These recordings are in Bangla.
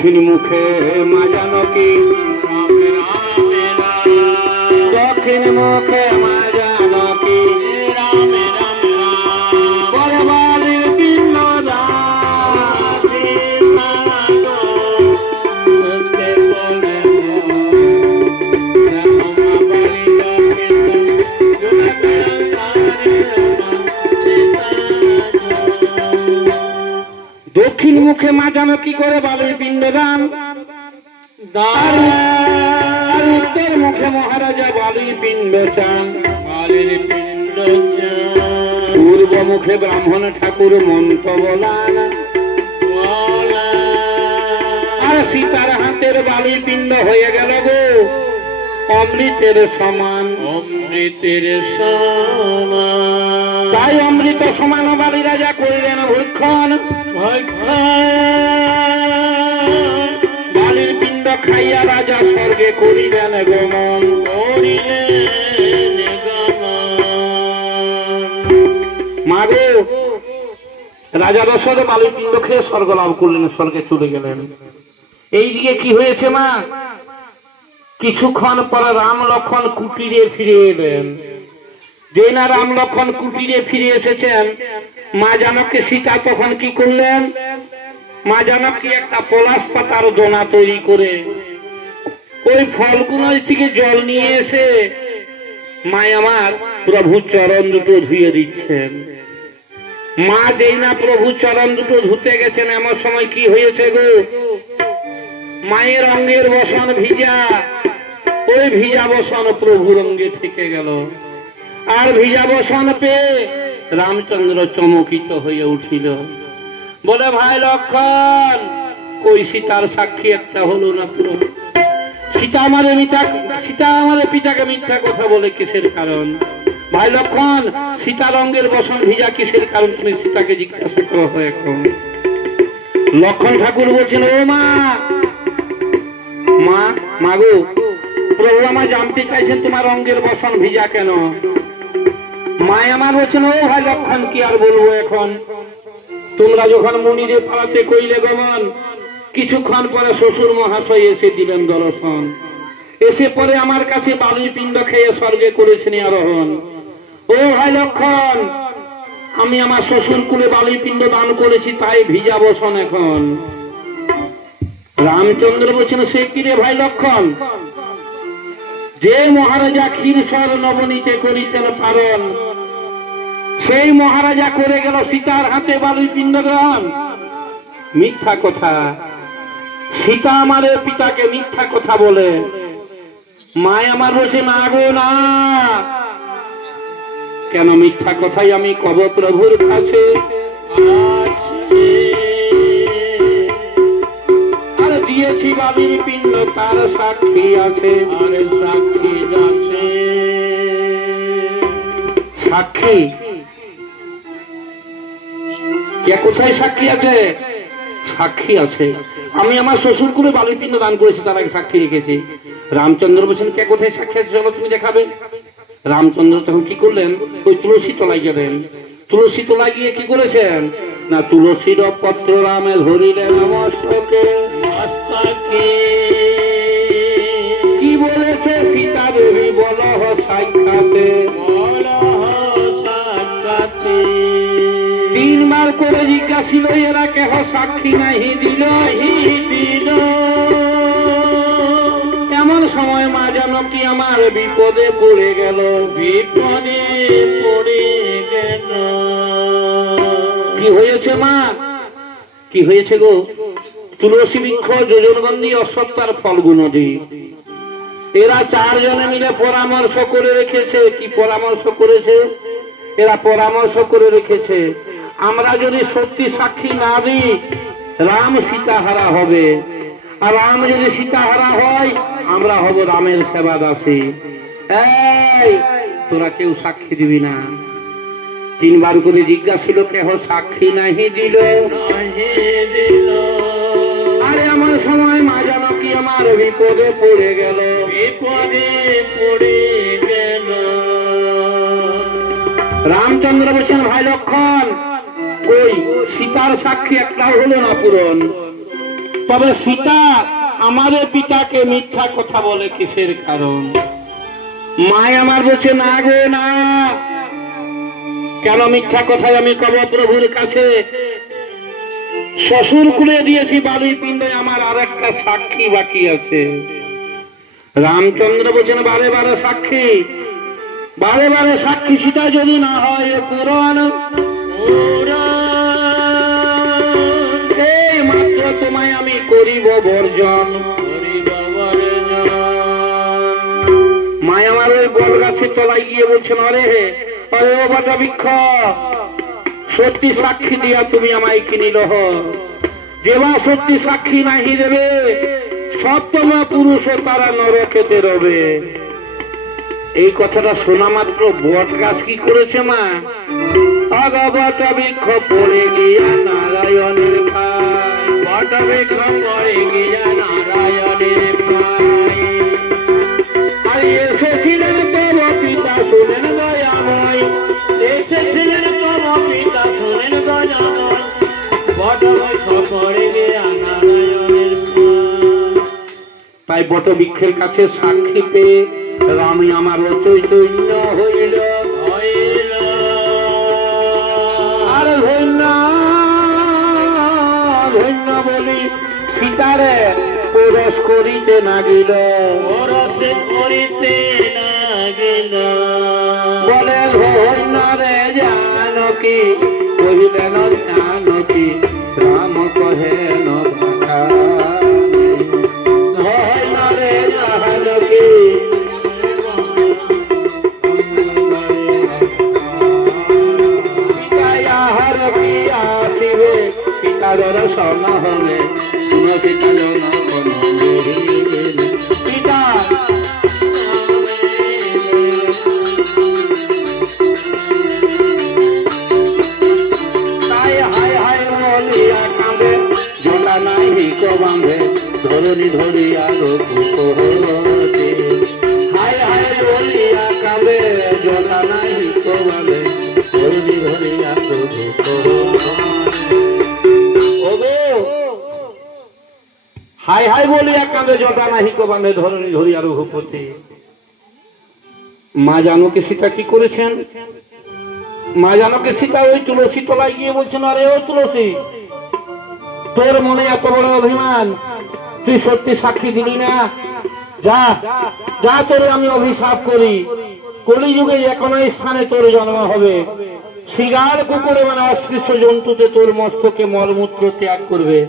দক্ষিণ মুখে মা জানকী, দক্ষিণ মুখে মা জানকী, বড়বালির পিণ্ড দক্ষিণ মুখে মা জানকী করে বালির পিণ্ডদান, আর উত্তর মুখে মহারাজা বালির পিণ্ড চান, পূর্ব মুখে ব্রাহ্মণ ঠাকুর মন্ত্র বলান, আর সীতার হাতের বালির পিণ্ড হয়ে গেল গো অমৃতের সমান, অমৃতের সমান। তাই অমৃত সমান বালি রাজা করিলেন ভক্ষণ, বালির পিণ্ড খাইয়া রাজা স্বর্গে করিলেন গমন, মাগো রাজা দশরথ বালির পিণ্ড খেয়ে স্বর্গ লাভ করলেন, স্বর্গে চলে গেলেন। এইদিকে কি হয়েছে মা? কিছুক্ষণ পরে রাম লক্ষণ কুটিরে ফিরে এলেন। যে না রাম লক্ষণ কুটিরে ফিরে এসেছেন, মা জানকী সীতা তখন কি করলেন? মা জানকী একটা পলাশ পাতার দোনা তৈরি করে ওই ফলগুলো থেকে জল নিয়ে এসে মা আমার প্রভু চরণ দুটো ধুয়ে দিচ্ছেন। মা যেই না প্রভু চরণ দুটো ধুতে গেছেন, এমন সময় কি হয়েছে গো, মায়ের অঙ্গের বসন ভিজা, ওই ভিজা বসন প্রভুর অঙ্গে থেকে গেল। আর ভিজা বসন পেয়ে রামচন্দ্র চমকিত হয়ে উঠিল, বলে ভাই লক্ষণ, কই সীতার সাক্ষী একটা হলো না পুরো। সীতা আমাদের পিতাকে মিথ্যা কথা বলে কিসের কারণ? ভাই লক্ষণ, সীতার অঙ্গের বসন ভিজা কিসের কারণ? তুমি সীতাকে জিজ্ঞাসা করো এখন। লক্ষণ ঠাকুর বলছেন, ও মা, মা মাগো, প্রভু আমার জানতে চাইছেন তোমার অঙ্গের বসন ভিজা কেন? মা আমার বলছেন, ও ভাই লক্ষণ, কি আর বলবো এখন। তোমরা যখন মুনিরে পালাতে কইলে গমন, কিছুক্ষণ পরে শ্বশুর মহাশয় এসে দিলেন দর্শন। এসে পরে আমার কাছে বালির পিণ্ড খেয়ে স্বর্গে করেছেন আরোহণ। ও ভাই লক্ষণ, আমি আমার শ্বশুর কুলে বালির পিণ্ড দান করেছি, তাই ভিজা বসন এখন। রামচন্দ্র বলছেন, সে কি রে ভাই লক্ষণ? যে মহারাজা ক্ষীরসর নবনীতে করিতেন পারণ, সেই মহারাজা করে গেল সীতার হাতে বালির পিণ্ড গ্রহণ। মিথ্যা কথা। সীতা আমাদের পিতাকে মিথ্যা কথা বলে। মায় আমার বলছে, না গো না, কেন মিথ্যা কথাই আমি কব প্রভুর কাছে? আর দিয়েছি বালির পিণ্ড, তার সাক্ষী আছে, আরে সাক্ষী আছে। সাক্ষী কে? কোথায় সাক্ষী আছে? সাক্ষী আছে, আমি আমার শ্বশুর কুলে বালির পিণ্ড দান করেছি, তার আগে সাক্ষী রেখেছি। রামচন্দ্র বলছেন, কে কোথায় সাক্ষী আছে চলো তুমি দেখাবে। রামচন্দ্র তখন কি করলেন? ওই তুলসী তলায় গেলেন। তুলসী তলায় গিয়ে কি করেছেন না, তুলসীর পত্র রামে ধরিলেন মস্তকে। কি বলেছে সীতা দেবী, বল সাক্ষাতে, তিনবার করে জিজ্ঞাসিল, এরা কেহ সাক্ষী নাহি দিল। এমন সময় মা জানকী আমার বিপদে পড়ে গেল, বিপদে পড়ে গেল। কি হয়েছে মা? কি হয়েছে গো? তুলসী বৃক্ষ, যোজনগন্ধি, অশ্বত্থার ফলগুণদী, এরা চারজনে মিলে পরামর্শ করে রেখেছে। কি পরামর্শ করেছে? এরা পরামর্শ করে রেখেছে, আমরা যদি সত্যি সাক্ষী না দিই, রাম সীতাহারা হবে, আর রাম যদি সীতাহারা হয়, আমরা হব রামের সেবা দাসী। এই তোরা কেউ সাক্ষী দিবি না। তিনবার করে জিজ্ঞাসিল, কেহ সাক্ষী নাহি দিল। আরে আমার সময় মা জানকী আমার বিপদে পড়ে গেল, বিপদে পড়ে গেল। রামচন্দ্র বলছেন, ভাই লক্ষণ, ওই সীতার সাক্ষী একটাও হলো না পূরণ। তবে সীতা আমাদের পিতাকে মিথ্যা কথা বলে কিসের কারণ? মায় আমার বলছে না গো না, কেন মিথ্যা কথায় আমি কব প্রভুর কাছে? শ্বশুর কুলে দিয়েছি বালির পিণ্ডে, আমার আর একটা সাক্ষী বাকি আছে। রামচন্দ্র বলছেন বারে বারে সাক্ষী, বারে বারে সাক্ষী সীতা যদি না হয় পুরাণ, এই মাত্র তোমায় আমি করিব বর্জন। মায় আমার ওই বল গাছের তলায় গিয়ে বলছেন আরে আরে ও বাটা বৃক্ষ, সত্যি সাক্ষী দিয়া তুমি আমায় কিনিল, যেবা সত্যি সাক্ষী নাহি দেবে সপ্তম পুরুষ তারা নরকেতে রবে। এই কথাটা শোনা মাত্র বট গাছ কি করেছে মা? আগা বটা বৃক্ষ পড়ে গিয়া নারায়ণের পায়, বটা বৃক্ষ পড়ে গিয়া নারায়ণের পায়। আর এসেছিলেন তব পিতা শুনেন দয়াময়, এসেছিলেন তব পিতা শুনেন দয়াময়, বটা বৃক্ষ পড়ে গিয়া নারায়ণের পায়। তাই বট বৃক্ষের কাছে সাক্ষী পেয়ে রামী আমার চৈতন্য হইল, আর ধন্য ধন্য বলি সীতারে পরশ করিতে নাগিল, পরশে করিতে নাগিল। বলে ধন্য রে জানকী, কহিলেন জানকী রাম কহেন ধন্য রে জানকী। দর্শন হবে পিতা তাই হায় হায় বলিয়া কাঁদে, জোটা নাই হিক বাঁধে ধরণী ধরিয়া রঘুপতি। হায় হায় বলিয়া কাঁদে, জোটা নাই হিক বাঁধে ধরণী ধরিয়া রঘুপতি। হাই হাই বলিয়া কাঁদে জটা নাহিক বাঁধে ধরণী ধরিয়া রঘুপতি। মা জানকী সীতা কি করেছেন? মা জানকী সীতা ওই তুলসী তলায় গিয়ে বলছেন আরে ও তুলসী, তোর মনে এত বড় অভিমান, তুই সত্যি সাক্ষী দিলি না, যা যা তোরে আমি অভিশাপ করি, কলিযুগে যে কোনো স্থানে তোর জন্ম হবে, শিগার কুকুরে মানে অস্পৃশ্য জন্তুতে তোর মস্তকে মলমূত্র ত্যাগ করবে,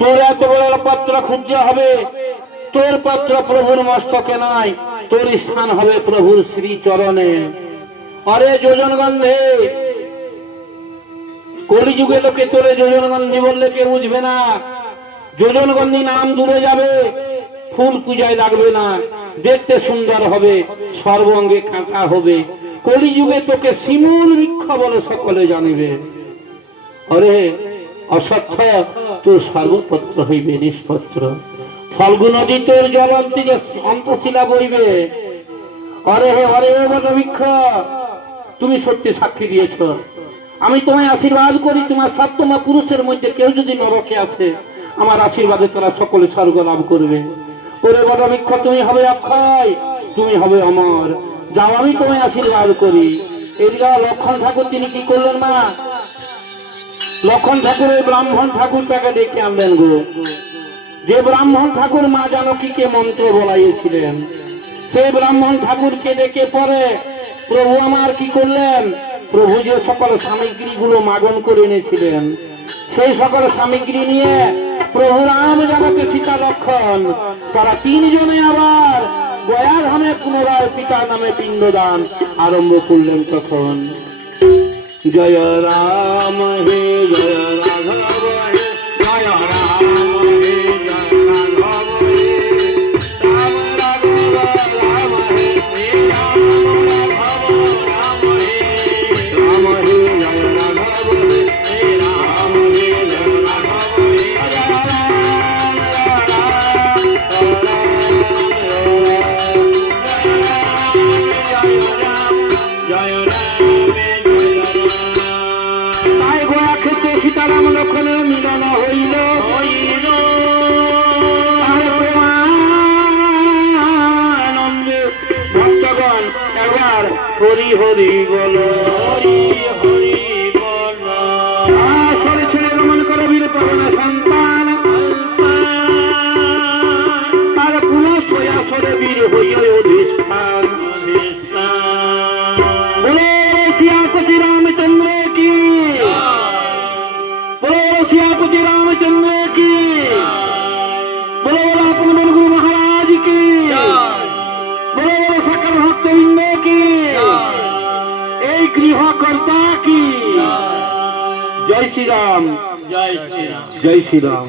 তোর এত বড় পত্র ক্ষুদ্র হবে, তোর পত্র প্রভুর মস্তকে নয়, তোর স্থান হবে প্রভুর শ্রী চরণে। আরে যোজনগন্ধে, কলিযুগে লোকে তোরে যোজনগন্ধি বললে কেউ বুঝবে না, যোজনগন্ধি নাম দূরে যাবে, ফুল পূজায় লাগবে না, দেখতে সুন্দর হবে, সর্বঙ্গে কাঁচা হবে, কলিযুগে তোকে শিমুল বৃক্ষ বলে সকলে জানিবে। আরে অসত্য, তোর সর্বপত্র হইবে নিষ্পত্র, ফল্গু নদী তোর জল অন্তশিলা বইবে। অরে হে অরে বট বৃক্ষ, তুমি সত্যি সাক্ষী দিয়েছ, আমি তোমায় আশীর্বাদ করি, তোমার সপ্তম পুরুষের মধ্যে কেউ যদি নরকে আছে, আমার আশীর্বাদে তোরা সকলে স্বর্গ লাভ করবে। ওরে বট বৃক্ষ, তুমি হবে অক্ষয়, তুমি হবে অমর, যাও আমি তোমায় আশীর্বাদ করি। এদিকে লক্ষণ ঠাকুর তিনি কি করলেন মা? লক্ষণ ঠাকুর ওই ব্রাহ্মণ ঠাকুরটাকে ডেকে আনলেন গো, যে ব্রাহ্মণ ঠাকুর মা জানকীকে মন্ত্র বলাইয়েছিলেন, সেই ব্রাহ্মণ ঠাকুরকে ডেকে পরে প্রভু আমার কি করলেন? প্রভু যে সকল সামগ্রীগুলো মাগন করে এনেছিলেন, সেই সকল সামগ্রী নিয়ে প্রভু রাম জানকী সীতা লক্ষণ তারা তিনজনে আবার গয়া ধামে পুনরায় পিতার নামে পিণ্ডদান আরম্ভ করলেন। তখন জয় রাম হে জয় রাঘব হে জয় রাম হে জয় রাঘব হে রাম রাঘব রাম হে রাম রাঘব রাম হে রাম হে জয় রাঘব হে রাম হে জয় রাঘব হে জয় রাম সীতারাম লক্ষণের মিলন হইল। হরি হরি বলো, হরি হরি বল। সরে ছেড়ে রমন করে বীর পাবনা সন্তান, তার পুনঃ আসরে বীর হইয়া অধিষ্ঠান। বলো সিয়াপতি রামচন্দ্র কি, বলো সিয়াপতি রামচন্দ্র কি, বলো বলো আপন গুরু মহারাজ কি, বলো বলো সকল ভক্তবৃন্দ কি, এই গৃহকর্তা কি। জয় শ্রীরাম, জয় শ্রীরাম। জয় শ্রীরাম।